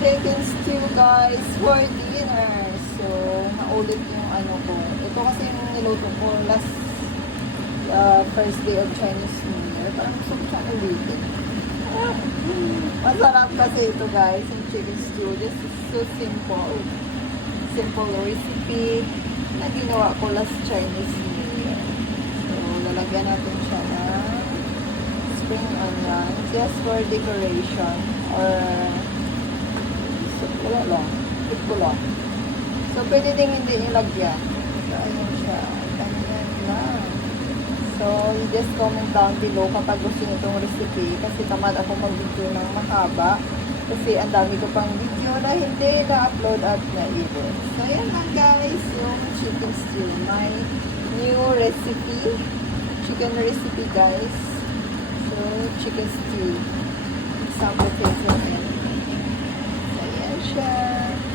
chicken stew guys for dinner. So, naulit yung ano ko. Ito kasi yung niluto ko last first day of Chinese New Year. Parang gusto ko siya ulitin. Masarap kasi ito guys, yung chicken stew. This is so simple. Simple recipe na ginawa ko last Chinese New Year. So, lalagyan natin siya ng spring onion just for decoration or wala lang. Hit ko lang. So, pwede din hindi ilagyan. So, ayun siya. Ganyan lang. So, you just comment down below kapag gusto nyo itong recipe. Kasi tamad ako mag-video ng mahaba. Kasi ang dami ko pang video na hindi na-upload at na-edit. So, yan lang guys. Yung chicken stew. My new recipe. Chicken recipe guys. So, chicken stew. Some potato and